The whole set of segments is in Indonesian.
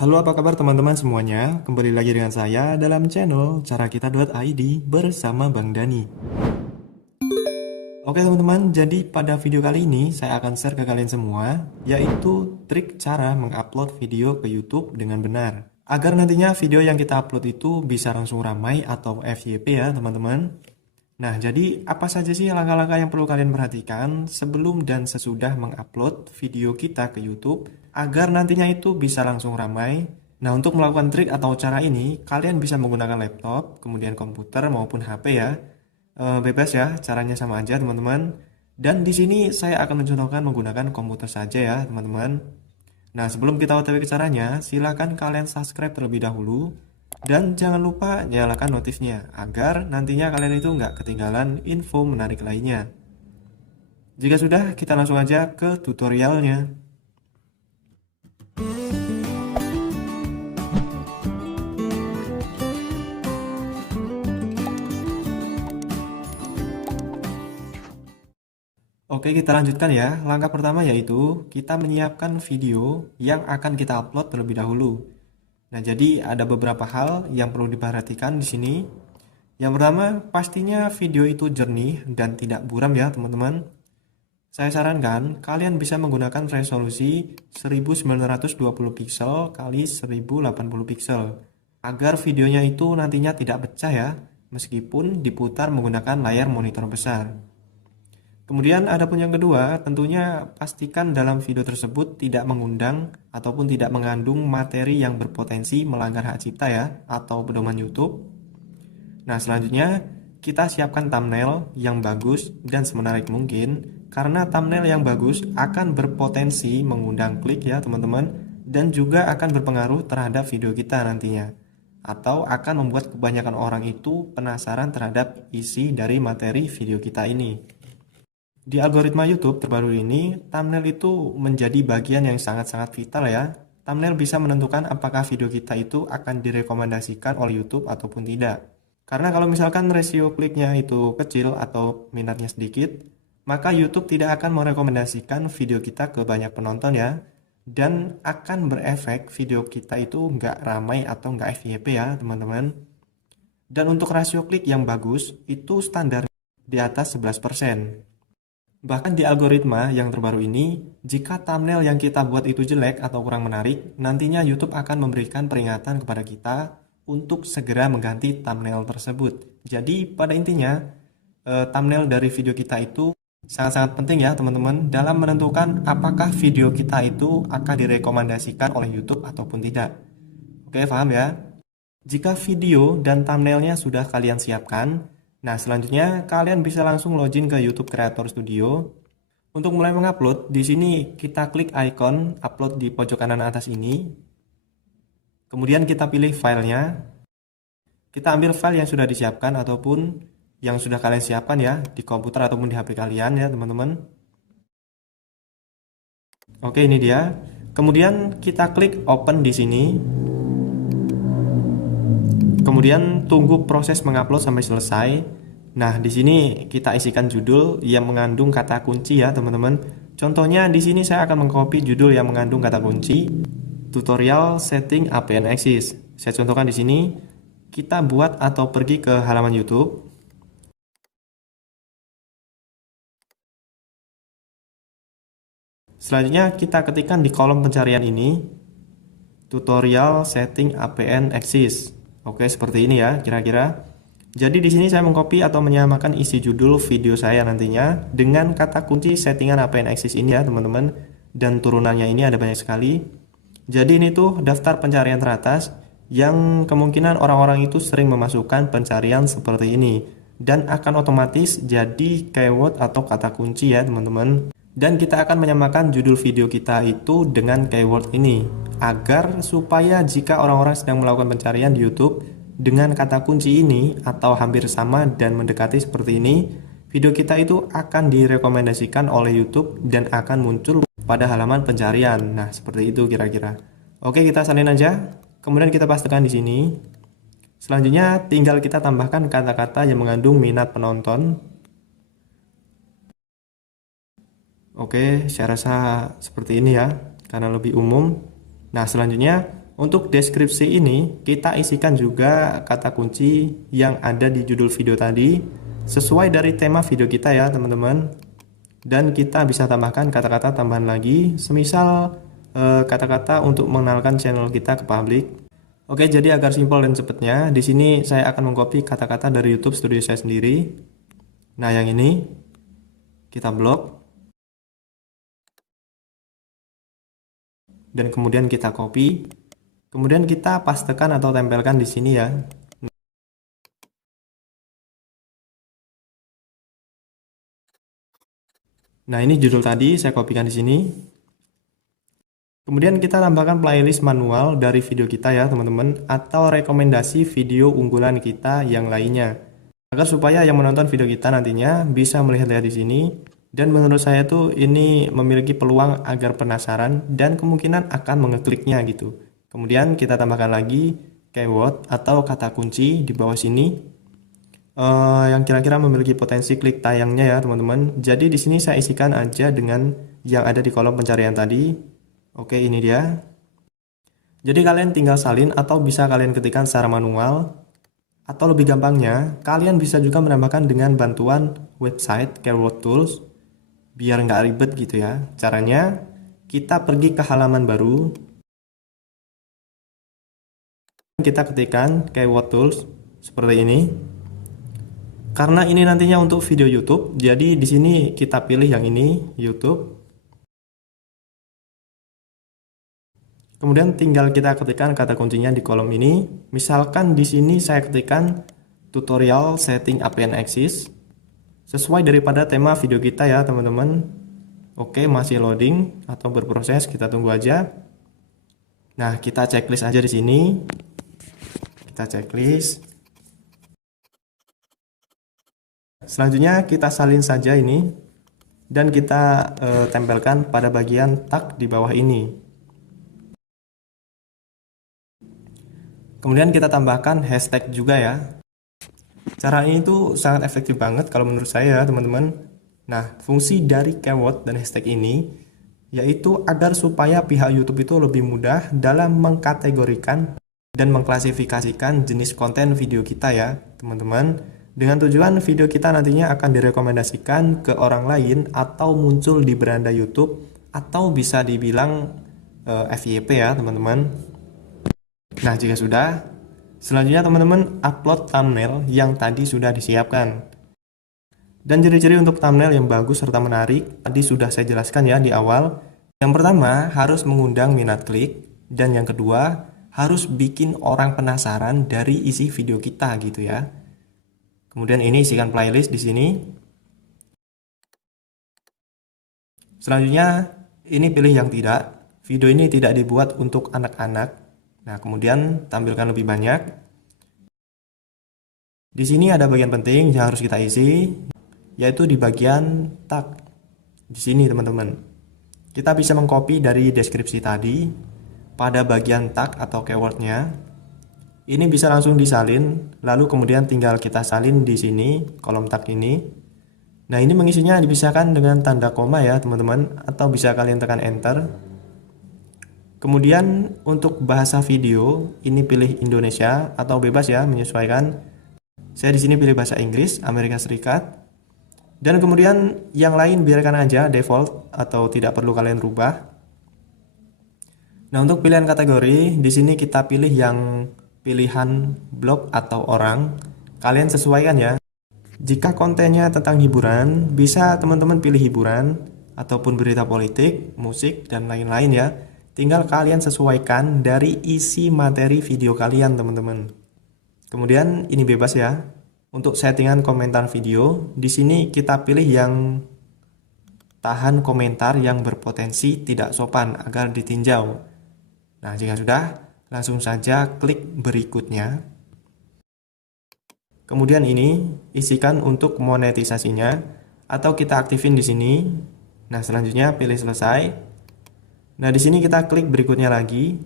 Halo, apa kabar teman-teman semuanya? Kembali lagi dengan saya dalam channel carakita.id bersama Bang Dani. Oke teman-teman, jadi pada video kali ini saya akan share ke kalian semua, yaitu trik cara mengupload video ke YouTube dengan benar. Agar nantinya video yang kita upload itu bisa langsung ramai atau FYP ya teman-teman. Nah, jadi apa saja sih langkah-langkah yang perlu kalian perhatikan sebelum dan sesudah mengupload video kita ke YouTube agar nantinya itu bisa langsung ramai. Nah, untuk melakukan trik atau cara ini, kalian bisa menggunakan laptop, kemudian komputer maupun HP ya. Bebas ya, caranya sama aja teman-teman. Dan di sini saya akan mencontohkan menggunakan komputer saja ya teman-teman. Nah, sebelum kita OTW ke caranya, silakan kalian subscribe terlebih dahulu. Dan jangan lupa nyalakan notifnya, agar nantinya kalian itu nggak ketinggalan info menarik lainnya. Jika sudah, kita langsung aja ke tutorialnya. Oke, kita lanjutkan ya. Langkah pertama yaitu kita menyiapkan video yang akan kita upload terlebih dahulu. Nah, jadi ada beberapa hal yang perlu diperhatikan di sini. Yang pertama, pastinya video itu jernih dan tidak buram ya, teman-teman. Saya sarankan kalian bisa menggunakan resolusi 1920 pixel kali 1080 pixel agar videonya itu nantinya tidak pecah ya, meskipun diputar menggunakan layar monitor besar. Kemudian ada pun yang kedua, tentunya pastikan dalam video tersebut tidak mengundang ataupun tidak mengandung materi yang berpotensi melanggar hak cipta ya, atau pedoman YouTube. Nah, selanjutnya kita siapkan thumbnail yang bagus dan semenarik mungkin, karena thumbnail yang bagus akan berpotensi mengundang klik ya teman-teman, dan juga akan berpengaruh terhadap video kita nantinya, atau akan membuat kebanyakan orang itu penasaran terhadap isi dari materi video kita ini. Di algoritma YouTube terbaru ini, thumbnail itu menjadi bagian yang sangat-sangat vital ya. Thumbnail bisa menentukan apakah video kita itu akan direkomendasikan oleh YouTube ataupun tidak. Karena kalau misalkan rasio kliknya itu kecil atau minatnya sedikit, maka YouTube tidak akan merekomendasikan video kita ke banyak penonton ya. Dan akan berefek video kita itu nggak ramai atau nggak FYP ya teman-teman. Dan untuk rasio klik yang bagus, itu standar di atas 11%. Bahkan di algoritma yang terbaru ini, jika thumbnail yang kita buat itu jelek atau kurang menarik, nantinya YouTube akan memberikan peringatan kepada kita untuk segera mengganti thumbnail tersebut. Jadi pada intinya, thumbnail dari video kita itu sangat-sangat penting ya teman-teman dalam menentukan apakah video kita itu akan direkomendasikan oleh YouTube ataupun tidak. Oke, paham ya? Jika video dan thumbnailnya sudah kalian siapkan, nah selanjutnya kalian bisa langsung login ke YouTube Creator Studio. Untuk mulai mengupload, di sini kita klik icon upload di pojok kanan atas ini. Kemudian kita pilih filenya. Kita ambil file yang sudah disiapkan ataupun yang sudah kalian siapkan ya di komputer ataupun di HP kalian ya teman-teman. Oke, ini dia. Kemudian kita klik open di sini. Kemudian tunggu proses mengupload sampai selesai. Nah, di sini kita isikan judul yang mengandung kata kunci ya, teman-teman. Contohnya di sini saya akan mengcopy judul yang mengandung kata kunci tutorial setting APN Axis. Saya contohkan di sini. Kita buat atau pergi ke halaman YouTube. Selanjutnya kita ketikkan di kolom pencarian ini tutorial setting APN Axis. Oke, seperti ini ya kira-kira. Jadi di sini saya mengcopy atau menyamakan isi judul video saya nantinya dengan kata kunci settingan APN Axis ini ya teman-teman. Dan turunannya ini ada banyak sekali. Jadi ini tuh daftar pencarian teratas yang kemungkinan orang-orang itu sering memasukkan pencarian seperti ini. Dan akan otomatis jadi keyword atau kata kunci ya teman-teman. Dan kita akan menyamakan judul video kita itu dengan keyword ini. Agar supaya jika orang-orang sedang melakukan pencarian di YouTube dengan kata kunci ini atau hampir sama dan mendekati seperti ini, video kita itu akan direkomendasikan oleh YouTube dan akan muncul pada halaman pencarian. Nah, seperti itu kira-kira. Oke, kita salin aja. Kemudian kita pastikan di sini. Selanjutnya tinggal kita tambahkan kata-kata yang mengandung minat penonton. Oke, saya rasa seperti ini ya, karena lebih umum. Nah, selanjutnya Untuk deskripsi ini, kita isikan juga kata kunci yang ada di judul video tadi, sesuai dari tema video kita ya teman-teman. Dan kita bisa tambahkan kata-kata tambahan lagi, semisal kata-kata untuk mengenalkan channel kita ke publik. Oke, jadi agar simpel dan cepatnya, di sini saya akan mengcopy kata-kata dari YouTube Studio saya sendiri. Nah, yang ini kita blok. Dan kemudian kita copy. Kemudian kita pastekan atau tempelkan di sini ya. Nah, ini judul tadi saya kopikan di sini. Kemudian kita tambahkan playlist manual dari video kita ya teman-teman, atau rekomendasi video unggulan kita yang lainnya. Agar supaya yang menonton video kita nantinya bisa melihat-lihat di sini. Dan menurut saya tuh ini memiliki peluang agar penasaran dan kemungkinan akan mengekliknya gitu. Kemudian kita tambahkan lagi keyword atau kata kunci di bawah sini yang kira-kira memiliki potensi klik tayangnya ya teman-teman. Jadi di sini saya isikan aja dengan yang ada di kolom pencarian tadi. Oke, ini dia. Jadi kalian tinggal salin atau bisa kalian ketikkan secara manual. Atau lebih gampangnya, kalian bisa juga menambahkan dengan bantuan website Keyword Tools. Biar nggak ribet gitu ya. Caranya, kita pergi ke halaman baru. Kita ketikkan Keyword Tools seperti ini. Karena ini nantinya untuk video YouTube, jadi di sini kita pilih yang ini, YouTube. Kemudian tinggal kita ketikkan kata kuncinya di kolom ini. Misalkan di sini saya ketikkan tutorial setting APN Axis. Sesuai daripada tema video kita ya teman-teman. Oke, masih loading atau berproses, kita tunggu aja. Nah, kita checklist aja di sini. Kita checklist. Selanjutnya kita salin saja ini dan kita tempelkan pada bagian tag di bawah ini. Kemudian kita tambahkan hashtag juga ya. Cara ini tuh sangat efektif banget kalau menurut saya teman-teman. Nah, fungsi dari keyword dan hashtag ini yaitu agar supaya pihak YouTube itu lebih mudah dalam mengkategorikan dan mengklasifikasikan jenis konten video kita ya teman-teman. Dengan tujuan video kita nantinya akan direkomendasikan ke orang lain atau muncul di beranda YouTube atau bisa dibilang FYP ya teman-teman. Nah, jika sudah, selanjutnya teman-teman upload thumbnail yang tadi sudah disiapkan. Dan ciri-ciri untuk thumbnail yang bagus serta menarik tadi sudah saya jelaskan ya di awal. Yang pertama harus mengundang minat klik, dan yang kedua harus bikin orang penasaran dari isi video kita gitu ya. Kemudian ini isikan playlist di sini. Selanjutnya ini pilih yang tidak. Video ini tidak dibuat untuk anak-anak. Nah, kemudian tampilkan lebih banyak. Di sini ada bagian penting yang harus kita isi, yaitu di bagian tag. Di sini teman-teman. Kita bisa mengcopy dari deskripsi tadi pada bagian tag atau keywordnya. Ini bisa langsung disalin, lalu kemudian tinggal kita salin di sini, kolom tag ini. Nah, ini mengisinya dipisahkan dengan tanda koma ya teman-teman, atau bisa kalian tekan enter. Kemudian untuk bahasa video, ini pilih Indonesia atau bebas ya, menyesuaikan. Saya di sini pilih bahasa Inggris, Amerika Serikat. Dan kemudian yang lain biarkan aja default atau tidak perlu kalian rubah. Nah, untuk pilihan kategori, di sini kita pilih yang pilihan blog atau orang. Kalian sesuaikan ya. Jika kontennya tentang hiburan, bisa teman-teman pilih hiburan ataupun berita politik, musik, dan lain-lain ya. Tinggal kalian sesuaikan dari isi materi video kalian teman-teman. Kemudian ini bebas ya. Untuk settingan komentar video, di sini kita pilih yang tahan komentar yang berpotensi tidak sopan agar ditinjau. Nah, jika sudah, langsung saja klik berikutnya. Kemudian ini isikan untuk monetisasinya atau kita aktifin di sini. Nah, selanjutnya pilih selesai. Nah, di sini kita klik berikutnya lagi.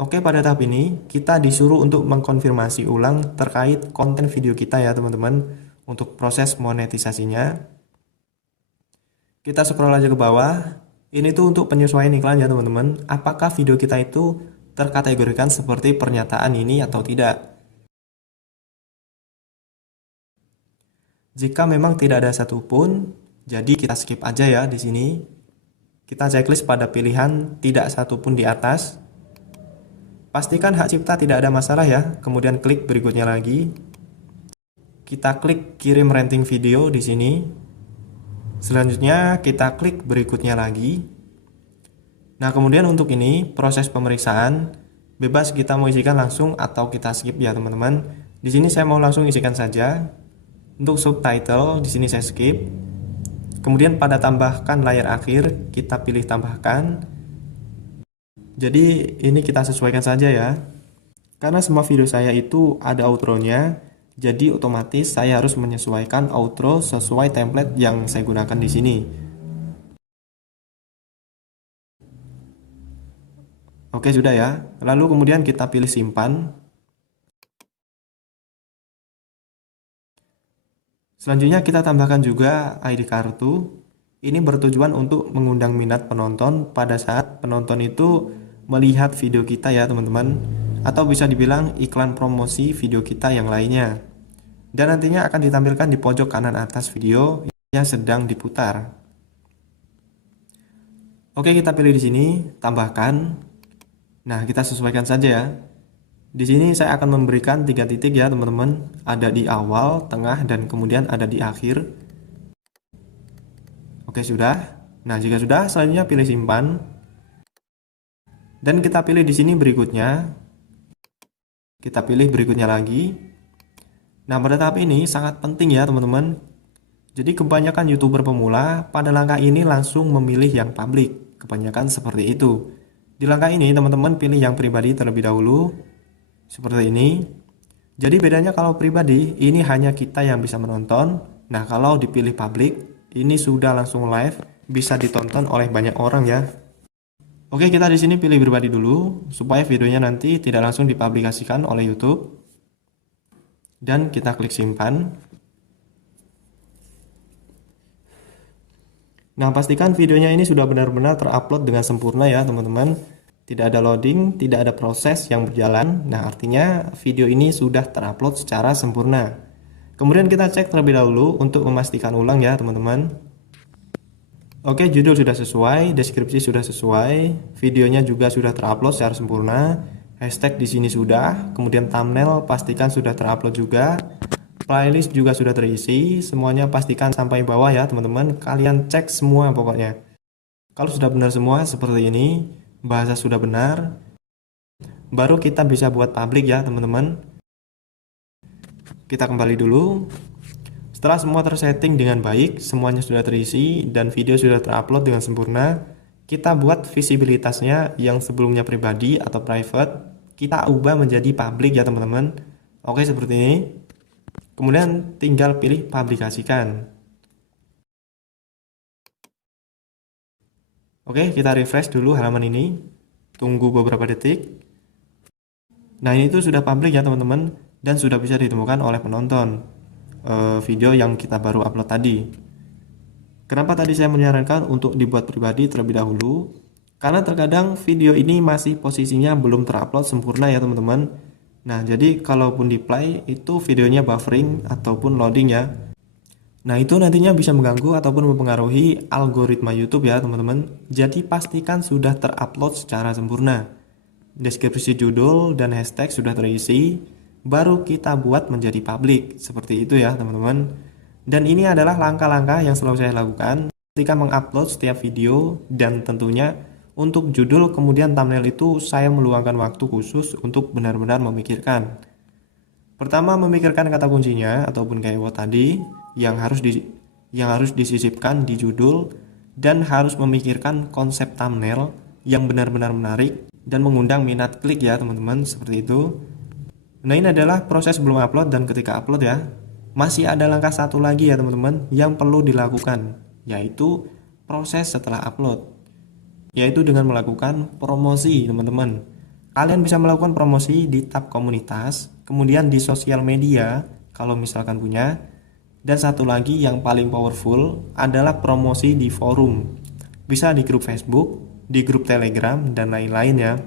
Oke, pada tahap ini kita disuruh untuk mengkonfirmasi ulang terkait konten video kita ya teman-teman untuk proses monetisasinya. Kita scroll aja ke bawah. Ini tuh untuk penyesuaian iklan ya teman-teman. Apakah video kita itu terkategorikan seperti pernyataan ini atau tidak? Jika memang tidak ada satupun, jadi kita skip aja ya di sini. Kita checklist pada pilihan tidak satupun di atas. Pastikan hak cipta tidak ada masalah ya. Kemudian klik berikutnya lagi. Kita klik kirim renting video di sini. Selanjutnya kita klik berikutnya lagi. Nah, kemudian untuk ini proses pemeriksaan bebas kita mau isikan langsung atau kita skip ya teman-teman. Di sini saya mau langsung isikan saja. Untuk subtitle di sini saya skip. Kemudian pada tambahkan layar akhir kita pilih tambahkan. Jadi ini kita sesuaikan saja ya. Karena semua video saya itu ada outro-nya, jadi otomatis saya harus menyesuaikan outro sesuai template yang saya gunakan di sini. Oke, sudah ya. Lalu kemudian kita pilih simpan. Selanjutnya kita tambahkan juga ID kartu. Ini bertujuan untuk mengundang minat penonton pada saat penonton itu melihat video kita ya teman-teman. Atau bisa dibilang iklan promosi video kita yang lainnya. Dan nantinya akan ditampilkan di pojok kanan atas video yang sedang diputar. Oke, kita pilih di sini, tambahkan. Nah, kita sesuaikan saja ya. Di sini saya akan memberikan 3 titik ya teman-teman. Ada di awal, tengah, dan kemudian ada di akhir. Oke, sudah. Nah, jika sudah, selanjutnya pilih simpan. Dan kita pilih di sini berikutnya. Kita pilih berikutnya lagi. Nah, pada tahap ini sangat penting ya teman-teman. Jadi kebanyakan YouTuber pemula pada langkah ini langsung memilih yang publik. Kebanyakan seperti itu. Di langkah ini teman-teman pilih yang pribadi terlebih dahulu. Seperti ini. Jadi bedanya kalau pribadi ini hanya kita yang bisa menonton. Nah, kalau dipilih publik ini sudah langsung live, bisa ditonton oleh banyak orang ya. Oke, kita di sini pilih pribadi dulu supaya videonya nanti tidak langsung dipublikasikan oleh YouTube. Dan kita klik simpan. Nah, pastikan videonya ini sudah benar-benar terupload dengan sempurna ya teman-teman. Tidak ada loading, tidak ada proses yang berjalan. Nah, artinya video ini sudah terupload secara sempurna. Kemudian kita cek terlebih dahulu untuk memastikan ulang ya teman-teman. Oke, judul sudah sesuai, deskripsi sudah sesuai, videonya juga sudah terupload secara sempurna. Hashtag di sini sudah, kemudian thumbnail pastikan sudah terupload juga. Playlist juga sudah terisi, semuanya pastikan sampai bawah ya teman-teman. Kalian cek semua pokoknya. Kalau sudah benar semua seperti ini, bahasa sudah benar, baru kita bisa buat publik ya teman-teman. Kita kembali dulu. Setelah semua tersetting dengan baik, semuanya sudah terisi, dan video sudah terupload dengan sempurna, kita buat visibilitasnya yang sebelumnya pribadi atau private, kita ubah menjadi publik ya teman-teman. Oke, seperti ini. Kemudian tinggal pilih publikasikan. Oke, kita refresh dulu halaman ini. Tunggu beberapa detik. Nah, ini tuh sudah publik ya teman-teman, dan sudah bisa ditemukan oleh penonton video yang kita baru upload tadi. Kenapa tadi saya menyarankan untuk dibuat pribadi terlebih dahulu? Karena terkadang video ini masih posisinya belum terupload sempurna ya teman-teman. Nah, jadi kalaupun di play itu videonya buffering ataupun loading ya. Nah, itu nantinya bisa mengganggu ataupun mempengaruhi algoritma YouTube ya teman-teman. Jadi pastikan sudah terupload secara sempurna. Deskripsi judul dan hashtag sudah terisi, baru kita buat menjadi publik. Seperti itu ya teman-teman. Dan ini adalah langkah-langkah yang selalu saya lakukan ketika mengupload setiap video, dan tentunya untuk judul kemudian thumbnail itu saya meluangkan waktu khusus untuk benar-benar memikirkan. Pertama, memikirkan kata kuncinya ataupun keyword tadi yang harus disisipkan di judul, dan harus memikirkan konsep thumbnail yang benar-benar menarik dan mengundang minat klik ya teman-teman, seperti itu. Nah, ini adalah proses sebelum upload dan ketika upload ya. Masih ada langkah satu lagi ya teman-teman yang perlu dilakukan, yaitu proses setelah upload. Yaitu dengan melakukan promosi teman-teman. Kalian bisa melakukan promosi di tab komunitas, kemudian di sosial media kalau misalkan punya, dan satu lagi yang paling powerful adalah promosi di forum. Bisa di grup Facebook, di grup Telegram, dan lain-lain ya.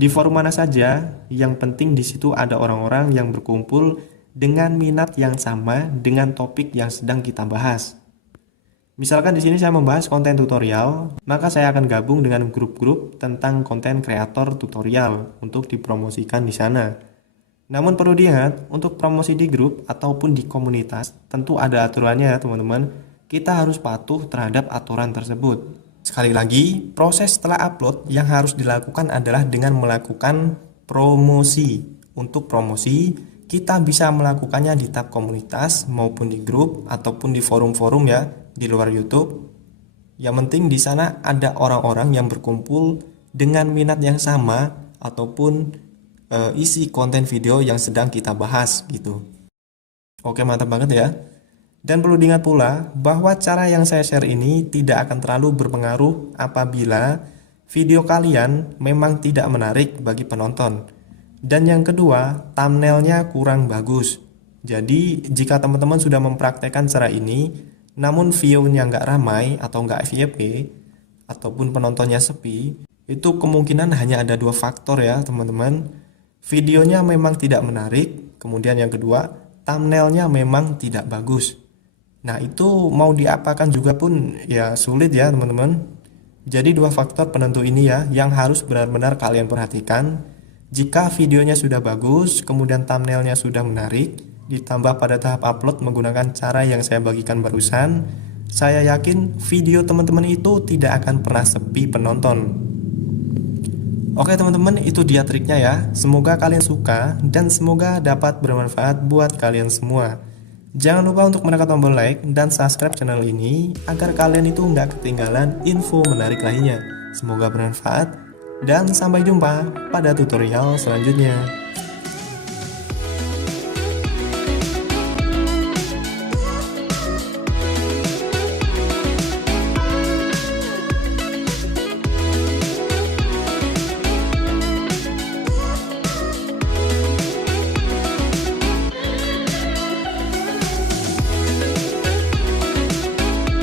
Di forum mana saja, yang penting di situ ada orang-orang yang berkumpul dengan minat yang sama dengan topik yang sedang kita bahas. Misalkan di sini saya membahas konten tutorial, maka saya akan gabung dengan grup-grup tentang konten kreator tutorial untuk dipromosikan di sana. Namun perlu diingat, untuk promosi di grup ataupun di komunitas, tentu ada aturannya ya teman-teman. Kita harus patuh terhadap aturan tersebut. Sekali lagi, proses setelah upload yang harus dilakukan adalah dengan melakukan promosi. Untuk promosi, kita bisa melakukannya di tab komunitas maupun di grup ataupun di forum-forum ya, di luar YouTube. Yang penting di sana ada orang-orang yang berkumpul dengan minat yang sama ataupun isi konten video yang sedang kita bahas gitu. Oke, mantap banget ya. Dan perlu diingat pula bahwa cara yang saya share ini tidak akan terlalu berpengaruh apabila video kalian memang tidak menarik bagi penonton. Dan yang kedua, thumbnailnya kurang bagus. Jadi jika teman-teman sudah mempraktekkan cara ini, namun view-nya nggak ramai atau nggak FYP, ataupun penontonnya sepi, itu kemungkinan hanya ada dua faktor ya teman-teman. Videonya memang tidak menarik, kemudian yang kedua, thumbnailnya memang tidak bagus. Nah itu mau diapakan juga pun ya sulit ya teman-teman. Jadi dua faktor penentu ini ya yang harus benar-benar kalian perhatikan. Jika videonya sudah bagus, kemudian thumbnailnya sudah menarik, ditambah pada tahap upload menggunakan cara yang saya bagikan barusan, saya yakin video teman-teman itu tidak akan pernah sepi penonton. Oke teman-teman, itu dia triknya ya. Semoga kalian suka dan semoga dapat bermanfaat buat kalian semua. Jangan lupa untuk menekan tombol like dan subscribe channel ini agar kalian itu nggak ketinggalan info menarik lainnya. Semoga bermanfaat dan sampai jumpa pada tutorial selanjutnya.